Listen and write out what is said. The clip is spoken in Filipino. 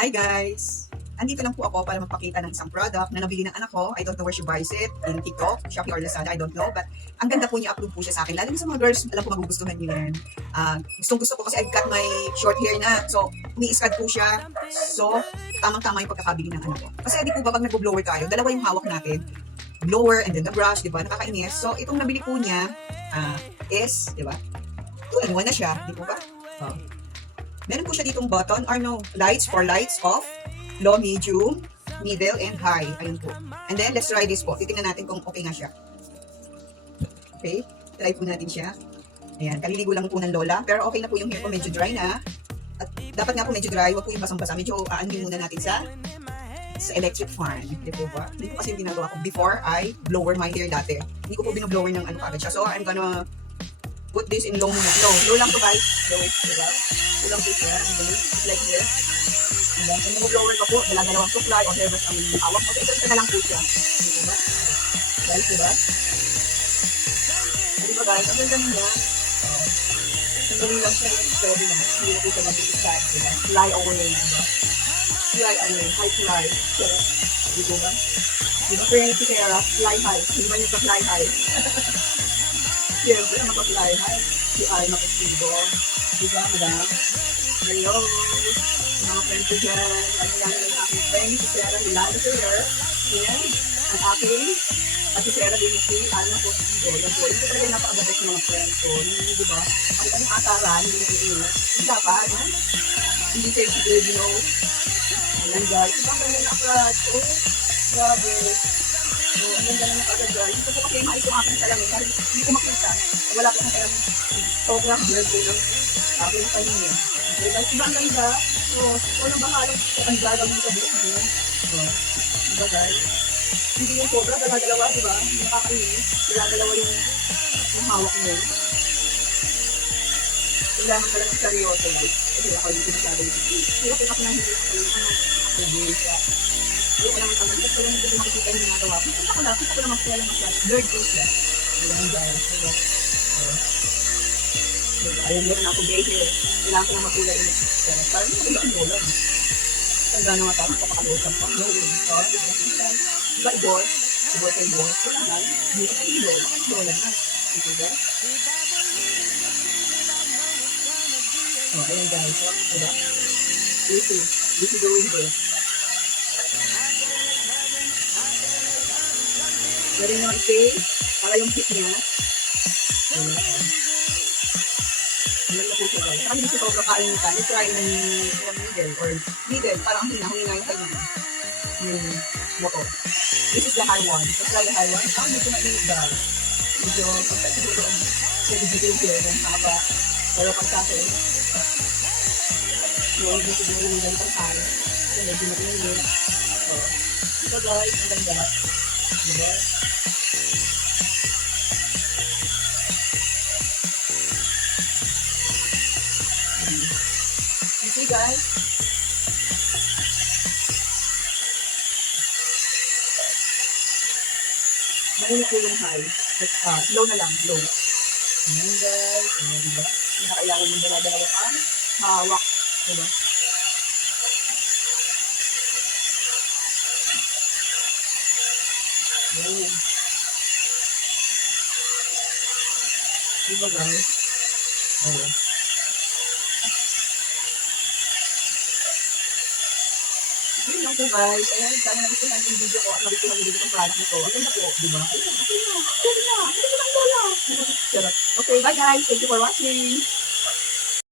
Hi guys! Andito lang po ako para magpakita ng isang product na nabili ng anak ko. I don't know where she buys it. In TikTok, Shopee or Lazada, I don't know. But ang ganda po niya, approve po siya sa akin. Lalo na sa mga girls, alam ko magugustuhan niyo yan. Gustong-gusto ko kasi I've got my short hair na. So, umi-scad po siya. So, tamang-tama yung pagkakabili ng anak ko. Kasi di po ba pag nag-blower tayo, dalawa yung hawak natin. Blower and then the brush, di ba? Nakakainis. So, itong nabili po niya is, di ba? 2-in-1 na siya, di po ba? Oh. Meron po siya ditong button or no, lights for lights off, low, medium, middle, and high. Ayun po. And then, let's try this po. Titingnan natin kung okay nga siya. Okay? Try po natin siya. Ayan, kaliligo lang po ng lola. Pero okay na po yung hair ko, medyo dry na. At dapat nga po medyo dry, wag po yung basang-basa. Medyo aanin muna natin sa electric fan. Di po ba? Hindi ko kasi yung ginagawa ko before I blower my hair dati. Hindi ko po binoblower ng ano kagad siya. So, I'm gonna put this in low muna. Low lang to guys. Low, diba? Low lang po siya. Like this. Diba? Kung nag-blower ka po, dalawang supply o hair brush ang hawak mo. So, ito na lang po siya. Diba? Guys, diba? Diba guys? Ang ganda niya. Sandali lang siya yung pwede na. Hindi na po siya mag-i-start. Diba? Fly away. Diba? Fly away. High fly. Diba? Diba ba? Diba friend si Sarah? Fly high. Hindi ba niyo ka fly high? Siyempre, mag-fly high. Si Ay makasibo. Diba, madam? Hello! Mga friends ko dyan. Ano lang yung aking friend, si Sarah Milano Taylor. Yan. Ang aking, at si Sarah din si Ana po si Ido. Yan po. Ito talaga yung napakagabay sa mga friends ko. Di ba? Ang ataran, hindi na iingat. Hindi dapat, ha? Hindi sensitive, you know? Ayan guys. Ito ang ganyan na agad. Oh, grabe. So, ang ganda naman agad guys. Ito po kasi yung maayos yung aking salamin. Dahil hindi ko makita. Wala ko ng salamin. Sobrang blurred ko ng aking panin. Okay guys, diba ang ganda? So, walang bahala sa ang gagawin sa buhok mo. So, diba guys? Hindi yung sobra, dalawa, diba? Nakakainis. Dalawa yung hawak mo. Kailangan talaga seryoso guys. Kasi ako hindi ko masyado yung hindi ako hindi ako siya. Hindi ko naman talaga. Kasi hindi ko makikita yung ginagawa ko. Kasi ako lang, kasi ako naman kaya lang siya. Blurred ko siya. Ayan guys. Ayun, meron ako gay hair. Kailangan ko na makulay ulit. Parang hindi ko ba ang bola? Tanda na nga tayo, kapakalusap pa. Diba idol? Idol sa idol? Wala na. Hindi ko sa idol. Idol na. Ito ba? Oh, ayan guys. Diba? Easy going this. Meron yung i-pay para yung tip niya. Alam na po siya guys. Saka hindi siya sobrang kainitan. Let's try ng middle. Parang hina yung kanya. Yung motor. This is the high one. Let's try the high one. Hindi ko mainit guys. Medyo pagkasiguro ang detail ng haba. Pero pag sa akin, yung siguro yung ganitong hari. So medyo matinili. So, ito guys, ang ganda. Diba? You see guys? Mainit ko yung high. Low na lang, low. Ayan guys. Ayan diba? Hindi na kailangan yung dalawa kang hawak. Diba? Ayan. Diba guys? Ayan. Yun lang po guys. Ayan, sana nagustuhan yung video ko at nagustuhan yung video ng product nito. Ang ganda po, diba? Ayan, okay na. Okay na. Okay na lang lola. Okay, bye guys. Thank you for watching.